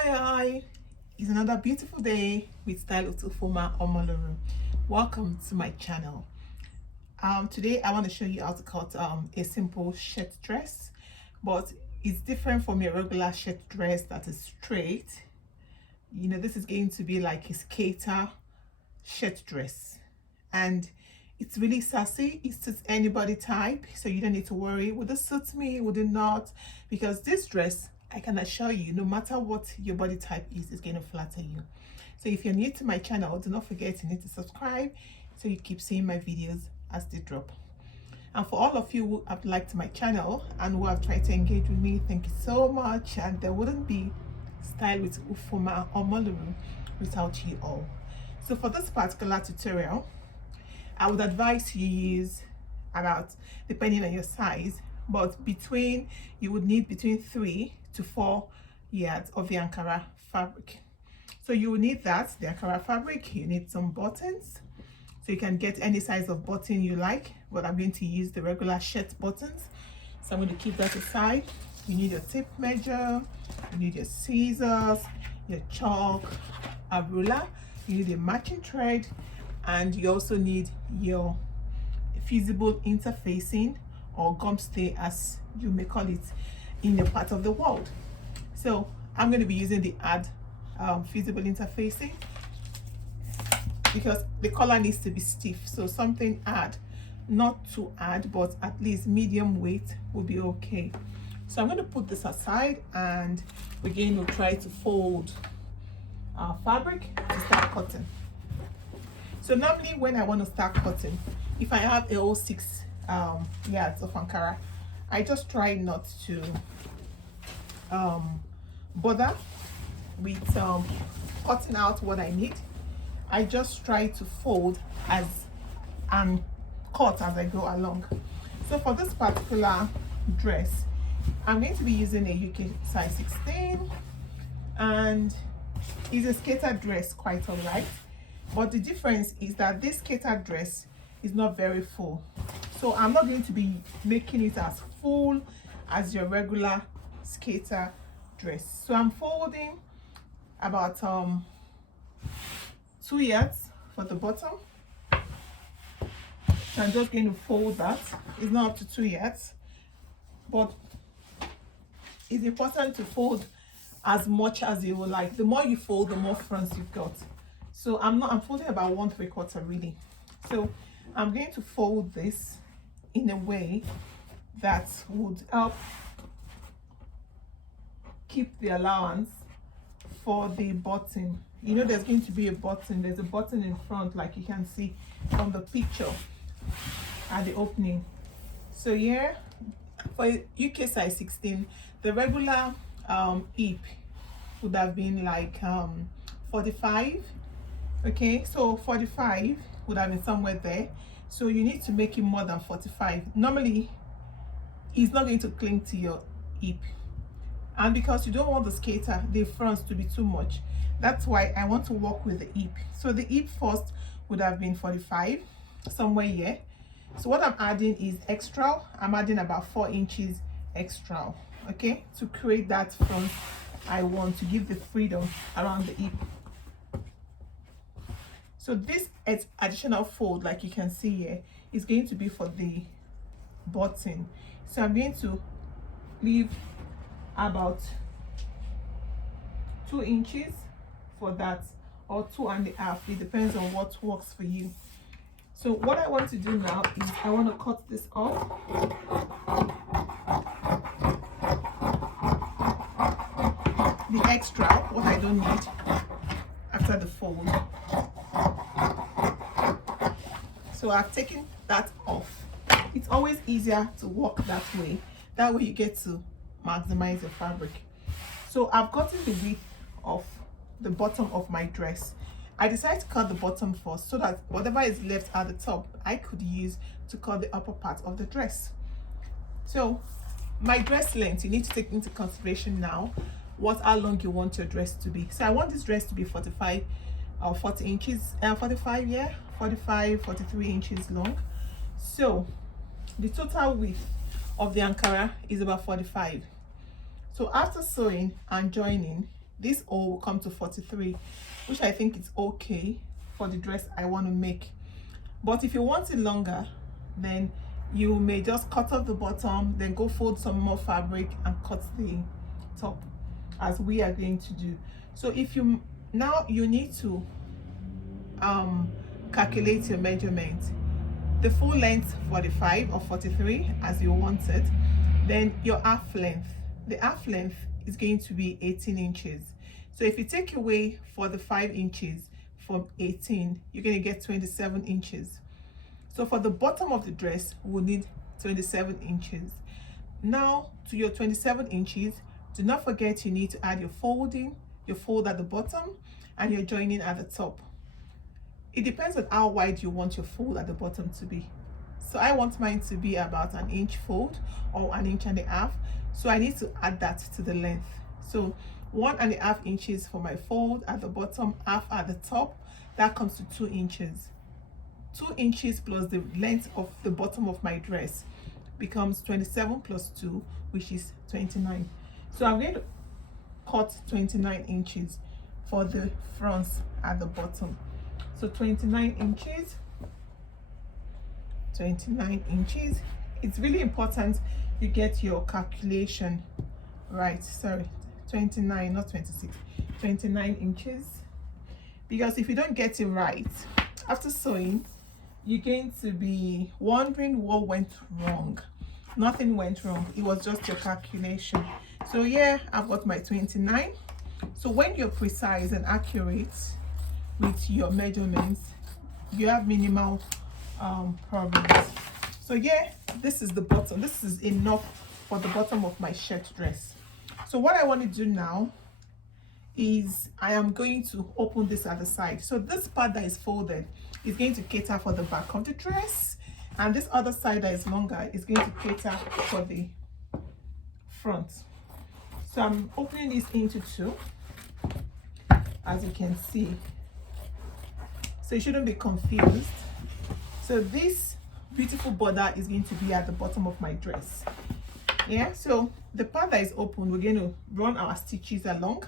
Hi, it's another beautiful day with style with ufuoma Omoluru. Welcome to my channel. Today I want to show you how to cut a simple shirt dress, but it's different from your regular shirt dress that is straight. You know, this is going to be like a skater shirt dress, and it's really sassy. It suits anybody type, so you don't need to worry, would this suit me, would it not? Because this dress, I can assure you, no matter what your body type is, it's going to flatter you. So if you're new to my channel, do not forget you need to subscribe so you keep seeing my videos as they drop. And for all of you who have liked my channel and who have tried to engage with me, thank you so much. And there wouldn't be style with ufuoma Omoluru without you all. So for this particular tutorial, I would advise you use about, depending on your size, but you would need between 3 to 4 yards of the Ankara fabric. So you will need that, the Ankara fabric. You need some buttons, so you can get any size of button you like, but I'm going to use the regular shirt buttons, so I'm going to keep that aside. You need your tape measure, you need your scissors, your chalk, a ruler, you need a matching thread, and you also need your fusible interfacing, or gumstay as you may call it in your part of the world. So I'm going to be using the fusible interfacing because the collar needs to be stiff, so something not too hard, but at least medium weight will be okay. So I'm going to put this aside, and we're going to try to fold our fabric to start cutting. So normally when I want to start cutting, if I have a whole 6 yards of Ankara, I just try not to bother with cutting out what I need. I just try to fold and cut as I go along. So for this particular dress, I'm going to be using a UK size 16, and it's a skater dress, quite all right. But the difference is that this skater dress is not very full, so I'm not going to be making it as full as your regular skater dress. So I'm folding about 2 yards for the bottom. So I'm just going to fold that. It's not up to 2 yards, but it's important to fold as much as you would like. The more you fold, the more fronts you've got. So I'm folding about 1/3 really. So I'm going to fold this in a way that would help keep the allowance for the button. You know, there's going to be a button. There's a button in front, like you can see from the picture at the opening. So here, for UK size 16, the regular hip would have been like 45. Okay, so 45 would have been somewhere there, so you need to make it more than 45. Normally it's not going to cling to your hip, and because you don't want the fronts to be too much, that's why I want to work with the hip. So the hip first would have been 45, somewhere here. So what I'm adding is extra. I'm adding about 4 inches extra, okay, to create that front I want, to give the freedom around the hip. So this additional fold, like you can see here, is going to be for the button. So I'm going to leave about 2 inches for that, or 2.5. It depends on what works for you. So what I want to do now is I want to cut this off. The extra, what I don't need after the fold. So I've taken that off. It's always easier to work that way. That way you get to maximize your fabric. So I've gotten the width of the bottom of my dress. I decided to cut the bottom first so that whatever is left at the top, I could use to cut the upper part of the dress. So my dress length, you need to take into consideration now how long you want your dress to be. So I want this dress to be 45 or 40 inches, 45, yeah, 45, 43 inches long. So the total width of the Ankara is about 45. So after sewing and joining, this O will come to 43, which I think is okay for the dress I want to make. But if you want it longer, then you may just cut off the bottom, then go fold some more fabric and cut the top, as we are going to do. So if you now you need to calculate your measurement, the full length 45 or 43 as you want it, then your half length, the half length is going to be 18 inches. So if you take away 45 inches from 18, you're going to get 27 inches. So for the bottom of the dress, we'll need 27 inches. Now to your 27 inches, do not forget you need to add your folding, your fold at the bottom and your joining at the top. It depends on how wide you want your fold at the bottom to be. So I want mine to be about an inch fold or an inch and a half. So I need to add that to the length. So 1.5 inches for my fold at the bottom, half at the top. That comes to 2 inches. 2 inches plus the length of the bottom of my dress becomes 27 plus 2, which is 29. So I'm going to cut 29 inches for the fronts at the bottom. So 29 inches. It's really important you get your calculation right. Sorry, 29, not 26. 29 inches. Because if you don't get it right after sewing, you're going to be wondering what went wrong. Nothing went wrong, it was just your calculation. So yeah, I've got my 29. So when you're precise and accurate with your measurements, you have minimal problems. So yeah, this is the bottom. This is enough for the bottom of my shirt dress. So what I want to do now is I am going to open this at the side. So this part that is folded is going to cater for the back of the dress, and this other side that is longer is going to cater for the front. So I'm opening this into two, as you can see, so you shouldn't be confused. So this beautiful border is going to be at the bottom of my dress. Yeah, so the part that is open, we're going to run our stitches along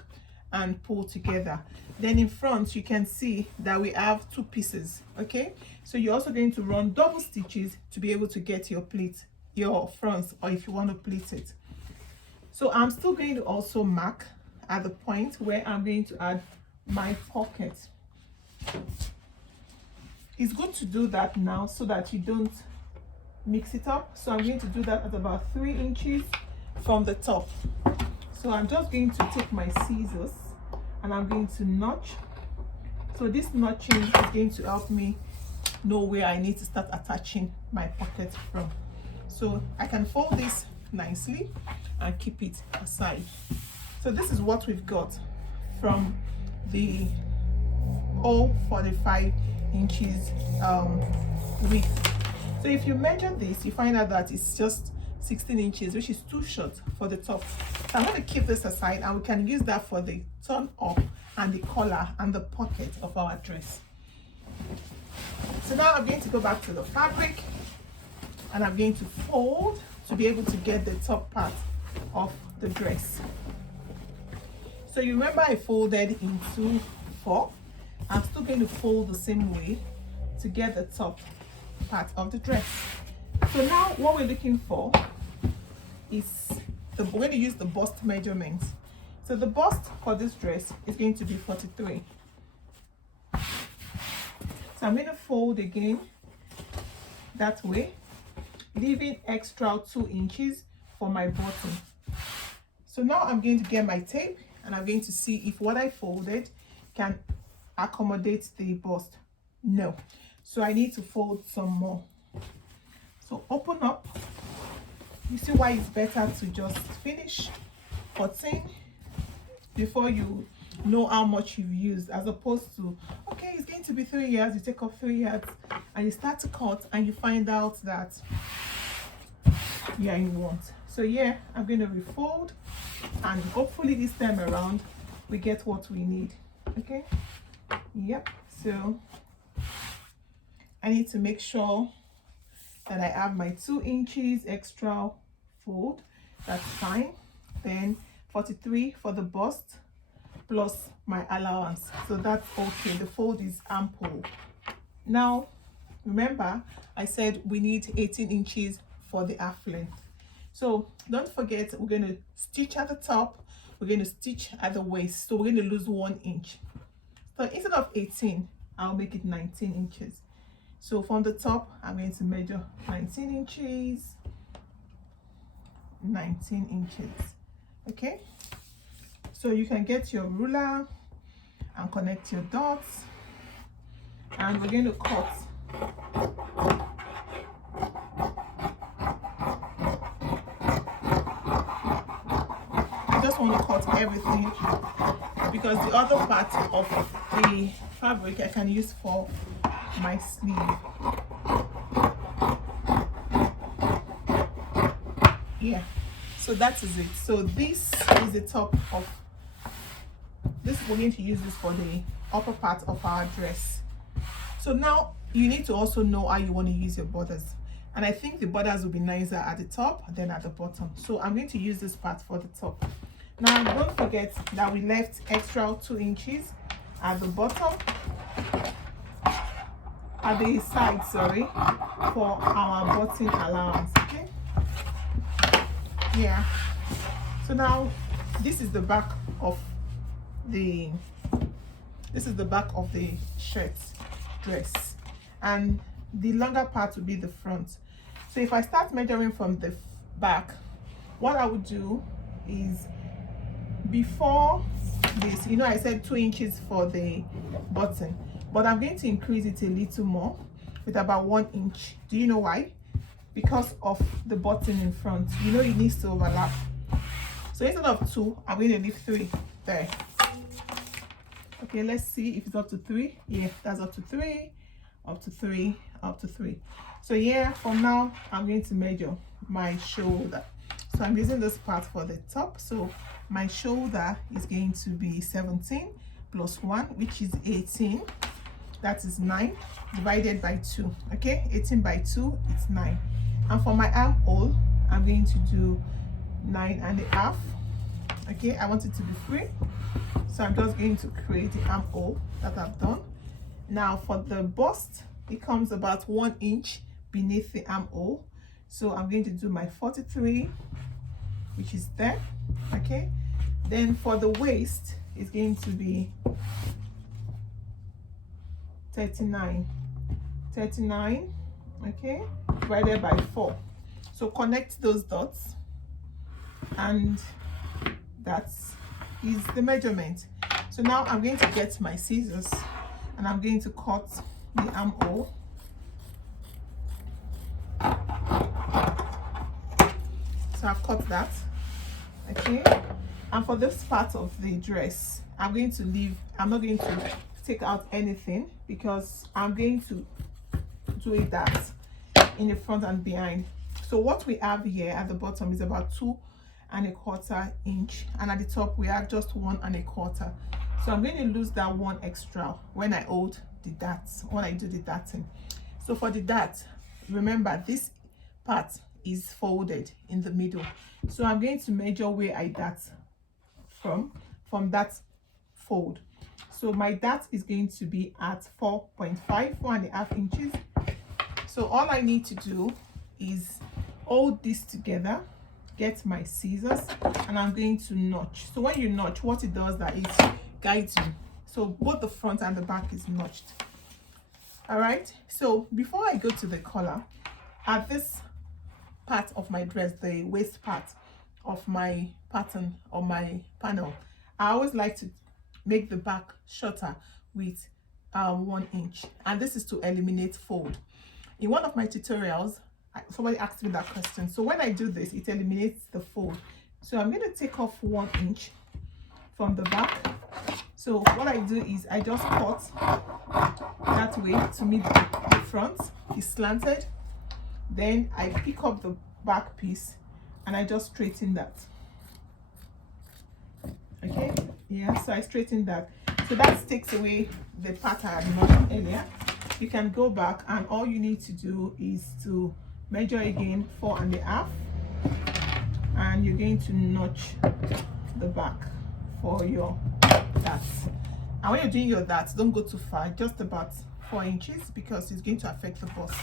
and pull together. Then in front you can see that we have two pieces. Okay, so you're also going to run double stitches to be able to get your pleat, your fronts, or if you want to pleat it. So I'm still going to also mark at the point where I'm going to add my pocket. It's good to do that now so that you don't mix it up. So I'm going to do that at about 3 inches from the top. So I'm just going to take my scissors and I'm going to notch. So this notching is going to help me know where I need to start attaching my pocket from. So I can fold this nicely and keep it aside. So this is what we've got from the 45 inches width. So if you measure this, you find out that it's just 16 inches, which is too short for the top. So I'm going to keep this aside and we can use that for the turn up and the collar and the pocket of our dress. So now I'm going to go back to the fabric and I'm going to fold to be able to get the top part of the dress. So you remember I folded into 4. I'm still going to fold the same way to get the top part of the dress. So now what we're looking for is we're going to use the bust measurement. So the bust for this dress is going to be 43. So I'm going to fold again that way, leaving extra 2 inches for my bottom. So now I'm going to get my tape and I'm going to see if what I folded can accommodate the bust. No, so I need to fold some more. So open up. You see why it's better to just finish cutting before you know how much you've used, as opposed to, okay, it's going to be 3 yards, you take off 3 yards and you start to cut and you find out that yeah, you won't. So yeah, I'm going to refold and hopefully this time around we get what we need. Okay, yep. So I need to make sure that I have my 2 inches extra fold. That's fine. Then 43 for the bust. plus my allowance. So that's okay. The fold is ample. Now remember I said we need 18 inches for the half length. So don't forget, we're going to stitch at the top, we're going to stitch at the waist, so we're going to lose 1 inch. So instead of 18, I'll make it 19 inches. So from the top, I'm going to measure 19 inches, 19 inches. Okay, so you can get your ruler and connect your dots, and we're going to cut I just want to cut everything because the other part of the fabric I can use for my sleeve. Yeah, so that is it. So this is the top of this. We're going to use this for the upper part of our dress. So now you need to also know how you want to use your borders, and I think the borders will be nicer at the top than at the bottom. So I'm going to use this part for the top. Now don't forget that we left extra 2 inches at the bottom, at the side, sorry, for our button allowance. Okay, yeah. So now this is the back of the shirt dress, and the longer part will be the front. So if I start measuring from the back, what I would do is, before this, you know, I said 2 inches for the button, but I'm going to increase it a little more with about 1 inch. Do you know why? Because of the button in front, you know, it needs to overlap. So instead of 2, I'm going to leave 3 there. Okay, let's see if it's up to 3. Yeah, that's up to 3, up to 3, up to 3. So yeah, from now I'm going to measure my shoulder. So I'm using this part for the top. So my shoulder is going to be 17 plus 1, which is 18. That is 9 divided by 2. Okay, 18 by 2, it's 9. And for my armhole, I'm going to do 9.5. Okay, I want it to be free, so I'm just going to create the armhole that I've done. Now for the bust, it comes about 1 inch beneath the armhole, so I'm going to do my 43, which is there. Okay, then for the waist, it's going to be 39, okay, divided by 4. So connect those dots, and that is the measurement. So now I'm going to get my scissors, and I'm going to cut the armhole. So I've cut that. Okay, and for this part of the dress, I'm going to leave, I'm not going to take out anything because I'm going to do it that in the front and behind. So what we have here at the bottom is about 2.25 inch, and at the top we have just 1.25. So I'm going to lose that 1 extra when I hold the darts, when I do the darting. So for the dart, remember this part is folded in the middle, so I'm going to measure where I dart from that fold. So my dart is going to be at 4.5, 1.5 inches. So all I need to do is hold this together, get my scissors, and I'm going to notch. So when you notch, what it does that it guides you. So both the front and the back is notched. All right, so before I go to the collar, at this part of my dress, the waist part of my pattern or my panel, I always like to make the back shorter with 1 inch, and this is to eliminate fold. In one of my tutorials, somebody asked me that question. So when I do this, it eliminates the fold. So I'm going to take off 1 inch from the back. So what I do is I just cut that way to meet the front. It's slanted. Then I pick up the back piece and I just straighten that. Okay, yeah, so I straighten that. So that takes away the part I had marked earlier. You can go back, and all you need to do is to measure again 4.5, and you're going to notch the back for your that. And when you're doing your that, don't go too far, just about 4 inches, because it's going to affect the bust.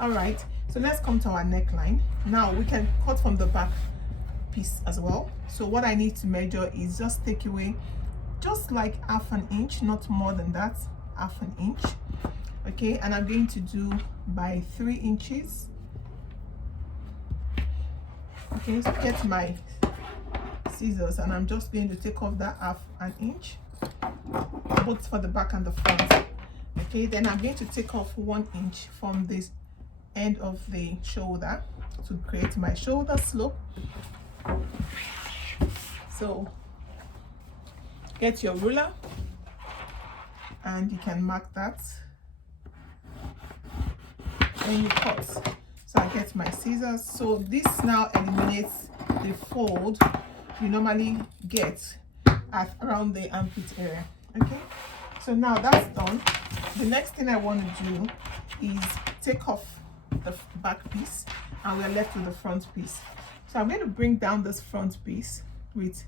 All right, so let's come to our neckline. Now we can cut from the back piece as well. So what I need to measure is just take away just like half an inch, not more than that, half an inch. Okay, and I'm going to do by 3 inches. Okay, so get my scissors, and I'm just going to take off that half an inch, both for the back and the front. Okay, then I'm going to take off 1 inch from this end of the shoulder to create my shoulder slope. So get your ruler and you can mark that, and you cut. So I get my scissors. So this now eliminates the fold you normally get at around the armpit area. Okay, so now that's done. The next thing I want to do is take off the back piece, and we're left with the front piece. So I'm going to bring down this front piece with,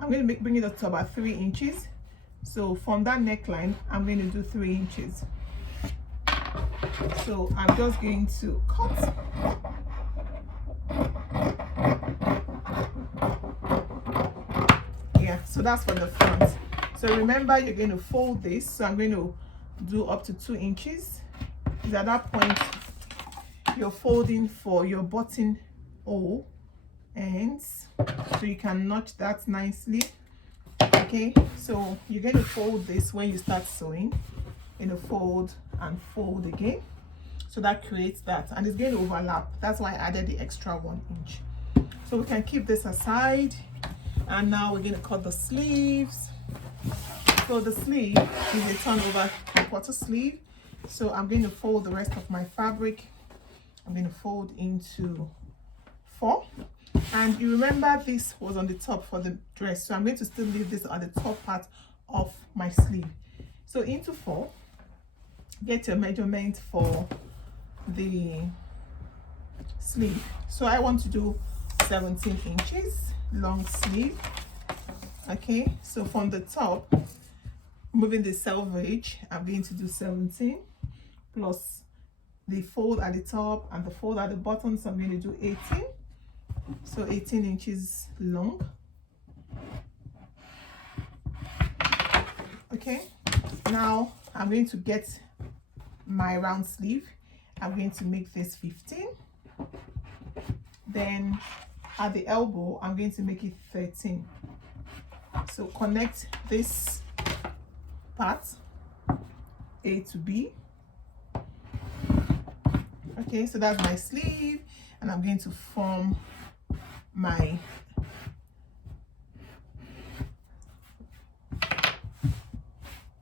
I'm going to bring it up to about 3 inches. So from that neckline, I'm going to do 3 inches. So I'm just going to cut. Yeah, so that's for the front. So remember, you're going to fold this. So I'm going to do up to 2 inches. Because at that point, you're folding for your buttonhole ends, so you can notch that nicely. Okay, so you're going to fold this when you start sewing. You're going to fold and fold again, so that creates that, and it's going to overlap. That's why I added the extra 1 inch. So we can keep this aside, and now we're going to cut the sleeves. So the sleeve is a turn over 3/4 sleeve. So I'm going to fold the rest of my fabric. I'm going to fold into 4, and you remember this was on the top for the dress, so I'm going to still leave this at the top part of my sleeve. So into 4, get your measurement for the sleeve. So I want to do 17 inches long sleeve. Okay, so from the top, moving the selvage, I'm going to do 17 plus the fold at the top and the fold at the bottom, so I'm going to do 18. So 18 inches long. Okay, now I'm going to get my round sleeve. I'm going to make this 15. Then at the elbow, I'm going to make it 13. So connect this part A to B. Okay, so that's my sleeve, and I'm going to form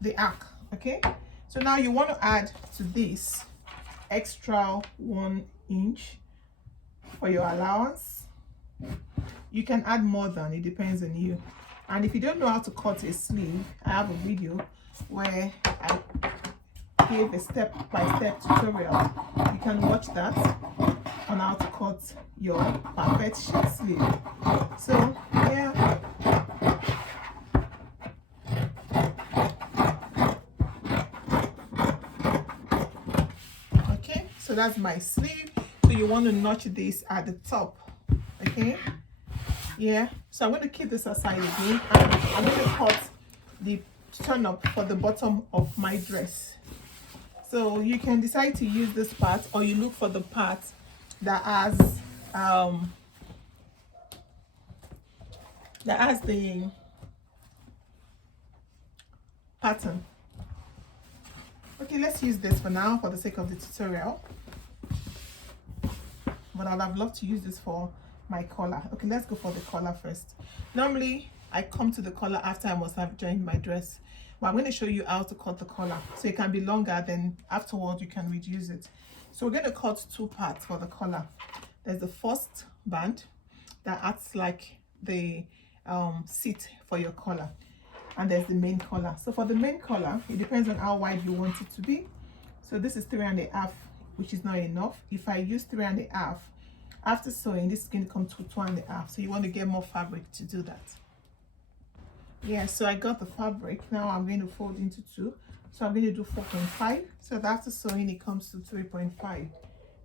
the arc. Okay, so now you want to add to this extra 1 inch for your allowance. You can add more than, it depends on you. And if you don't know how to cut a sleeve, I have a video where I gave a step-by-step tutorial. You can watch that on how to cut your perfect shape sleeve. So yeah, okay, so that's my sleeve. So you want to notch this at the top. Okay, yeah, so I'm going to keep this aside again, and I'm going to cut the turn up for the bottom of my dress. So you can decide to use this part, or you look for the part that has the pattern. Okay, let's use this for now for the sake of the tutorial, but I'd have loved to use this for my collar. Okay, let's go for the collar first. Normally I come to the collar after I must have joined my dress, but I'm going to show you how to cut the collar, so it can be longer, then afterwards you can reduce it. So we're going to cut 2 parts for the collar. There's the first band that acts like the seat for your collar, and there's the main collar. So for the main collar, it depends on how wide you want it to be. So this is 3.5, which is not enough. If I use 3.5, after sewing, this is going to come to 2.5. So you want to get more fabric to do that. Yeah, so I got the fabric. Now I'm going to fold into two. So I'm going to do 4.5. So after sewing, it comes to 3.5.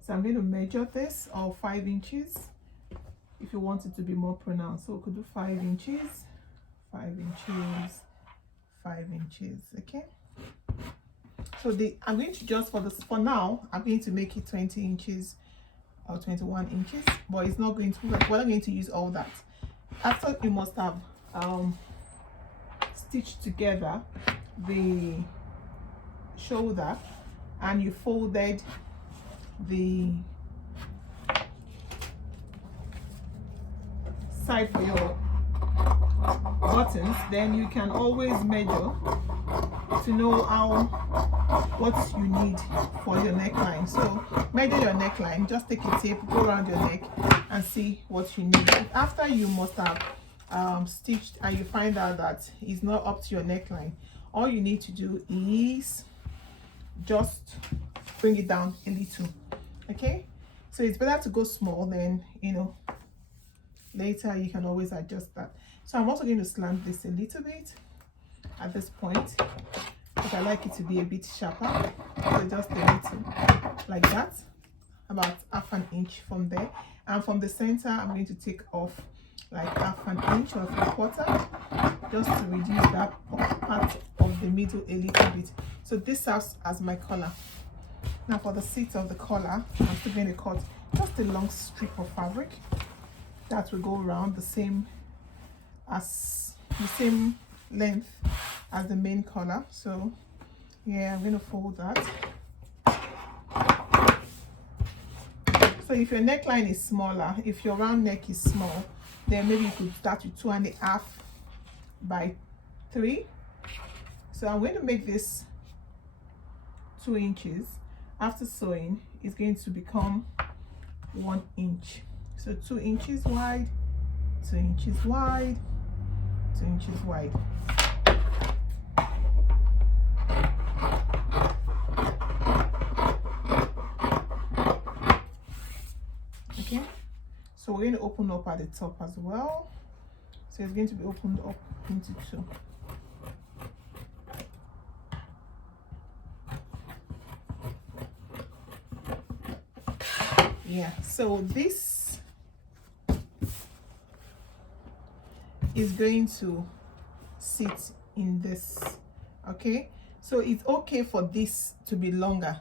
So I'm going to measure this, or 5 inches if you want it to be more pronounced. So we could do 5 inches, 5 inches, 5 inches. Okay. So I'm going to just for now, I'm going to make it 20 inches or 21 inches, but it's not going to work. We're not going to use all that. After you must have stitched together the shoulder and you folded the side for your buttons, then you can always measure to know what you need for your neckline. So measure your neckline, just take a tape, go around your neck and see what you need. If after you must have stitched and you find out that it's not up to your neckline, all you need to do is just bring it down a little. Okay, so it's better to go small than, you know, later you can always adjust that. So I'm also going to slant this a little bit at this point because I like it to be a bit sharper. So just a little like that, about half an inch from there, and from the center I'm going to take off like half an inch or 3/4, just to reduce that part of the middle a little bit. So this serves as my collar. Now for the seat of the collar, I'm still going to cut just a long strip of fabric that will go around the same length as the main collar. So yeah, I'm going to fold that. So if your neckline is smaller, if your round neck is small, then maybe you could start with 2.5 by 3. So I'm going to make this 2 inches. After sewing, it's going to become 1 inch. So 2 inches wide, 2 inches wide, 2 inches wide. Okay, so we're going to open up at the top as well. So it's going to be opened up into 2. Yeah, so this is going to sit in this. Okay, so it's okay for this to be longer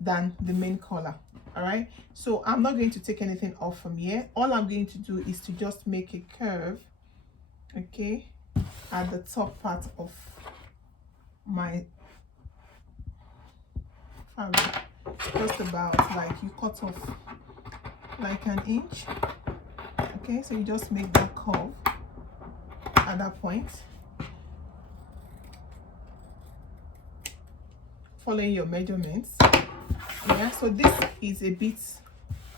than the main collar. All right, so I'm not going to take anything off from here. All I'm going to do is to just make a curve, okay, at the top part of my fabric, just about like you cut off like 1 inch. Okay, so you just make that curve at that point, following your measurements. Yeah, so this is a bit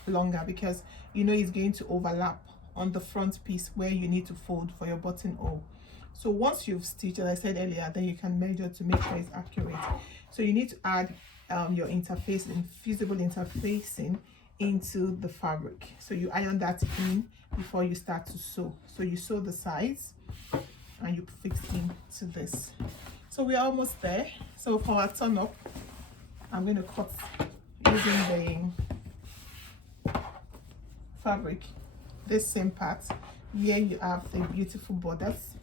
longer because you know it's going to overlap on the front piece where you need to fold for your buttonhole. So once you've stitched, as I said earlier, then you can measure to make sure it's accurate. So you need to add your interfacing, fusible interfacing into the fabric. So you iron that in before you start to sew. So you sew the sides and you fix into this. So we're almost there. So for our turn up, I'm going to cut using the fabric, this same part. Here you have the beautiful bodice,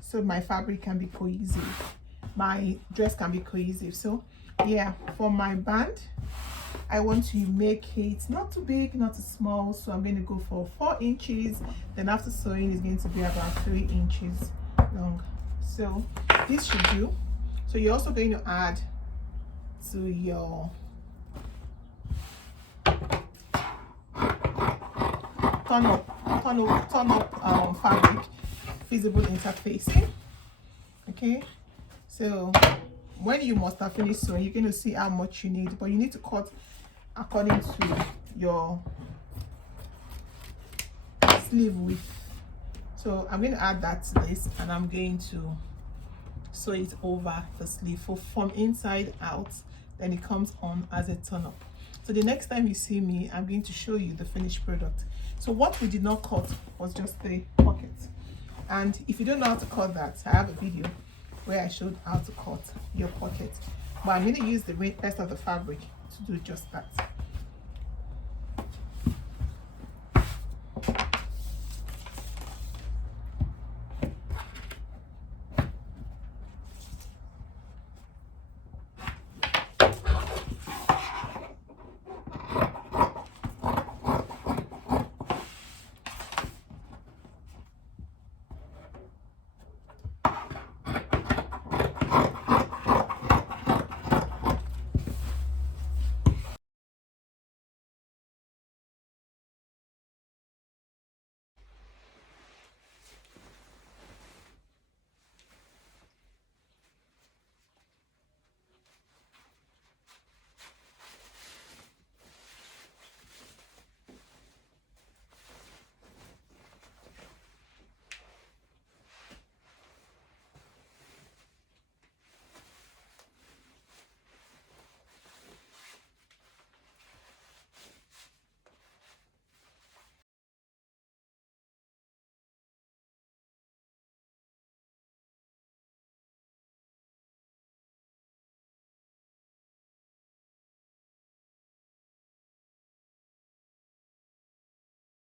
so my fabric can be cohesive, my dress can be cohesive. So yeah, for my band, I want to make it not too big, not too small, so I'm going to go for 4 inches. Then after sewing, it's going to be about 3 inches long. So this should do. So you're also going to add to your turn up fabric visible interfacing. Okay, so when you must have finished sewing, you're going to see how much you need, but you need to cut according to your sleeve width. So I'm going to add that to this and I'm going to sew it over the sleeve from inside out, then it comes on as a turn up. So the next time you see me, I'm going to show you the finished product. So what we did not cut was just the pocket. And if you don't know how to cut that, I have a video where I showed how to cut your pocket, but I'm going to use the rest of the fabric to do just that.